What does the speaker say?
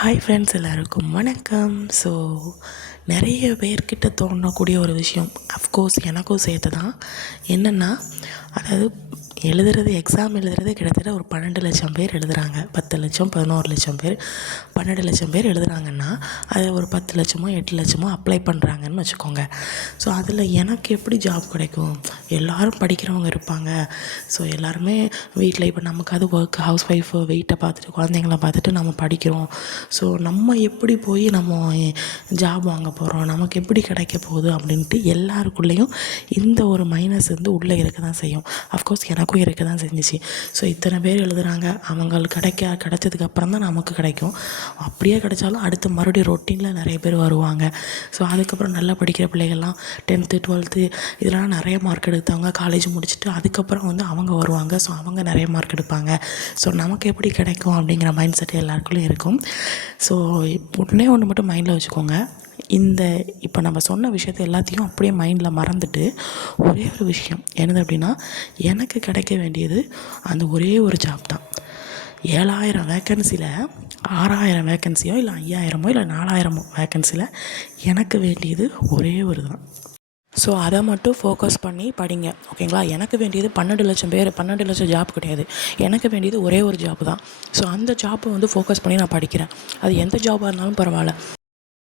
Hi friends, எல்லாருக்கும் வணக்கம். So நிறைய பேர்கிட்ட தோணக்கூடிய ஒரு விஷயம், அஃப்கோர்ஸ் எனக்கும் சேர்த்து தான். என்னென்னா, அதாவது எக்ஸாம் எழுதுறது கிட்டத்தட்ட ஒரு 12,00,000 பேர் எழுதுகிறாங்க. 10,00,000 11,00,000 பேர் 12,00,000 பேர் எழுதுகிறாங்கன்னா, அதை ஒரு 10,00,000 8,00,000 அப்ளை பண்ணுறாங்கன்னு வச்சுக்கோங்க. ஸோ அதில் எனக்கு எப்படி ஜாப் கிடைக்கும்? எல்லோரும் படிக்கிறவங்க இருப்பாங்க. ஸோ எல்லாருமே வீட்டில் இப்போ நமக்கு அது ஒர்க், ஹவுஸ் ஒய்ஃபு, வெயிட்டை பார்த்துட்டு குழந்தைங்கள பார்த்துட்டு நம்ம படிக்கிறோம். ஸோ நம்ம எப்படி போய் நம்ம ஜாப் வாங்க போகிறோம், நமக்கு எப்படி கிடைக்க போகுது அப்படின்ட்டு எல்லாருக்குள்ளேயும் இந்த ஒரு மைனஸ் வந்து உள்ளே இருக்க தான் செய்யும். அஃப்கோர்ஸ் எனக்கும் இருக்க தான் செஞ்சிச்சு. ஸோ இத்தனை பேர் எழுதுகிறாங்க, அவங்களுக்கு கிடைச்சதுக்கப்புறம் தான் நமக்கு கிடைக்கும். அப்படியே கிடைச்சாலும் அடுத்து மறுபடியும் ரொட்டீனில் நிறைய பேர் வருவாங்க. ஸோ அதுக்கப்புறம் நல்லா படிக்கிற பிள்ளைகள்லாம் 10th 12th இதெல்லாம் நிறைய மார்க் எடுத்தவங்க காலேஜ் முடிச்சுட்டு அதுக்கப்புறம் வந்து அவங்க வருவாங்க. ஸோ அவங்க நிறைய மார்க் எடுப்பாங்க. ஸோ நமக்கு எப்படி கிடைக்கும் அப்படிங்கிற மைண்ட் செட் எல்லாருக்குள்ளேயும் இருக்கும். ஸோ ஒன்று மட்டும் மைண்டில் வச்சுக்கோங்க. இப்போ நம்ம சொன்ன விஷயத்தை எல்லாத்தையும் அப்படியே மைண்டில் மறந்துட்டு ஒரே ஒரு விஷயம் என்னது அப்படின்னா, எனக்கு கிடைக்க வேண்டியது அந்த ஒரே ஒரு ஜாப் தான். 7,000 வேக்கன்சியில் 6,000 வேக்கன்சியோ இல்லை 5,000மோ இல்லை 4,000மோ வேக்கன்சியில் எனக்கு வேண்டியது ஒரே ஒரு தான். ஸோ அதை மட்டும் ஃபோக்கஸ் பண்ணி படிங்க, ஓகேங்களா? எனக்கு வேண்டியது 12,00,000 ஜாப் கிடையாது. எனக்கு வேண்டியது ஒரே ஒரு ஜாப் தான். ஸோ அந்த ஜாப்பை வந்து ஃபோக்கஸ் பண்ணி நான் படிக்கிறேன். அது எந்த ஜாபாக இருந்தாலும் பரவாயில்ல.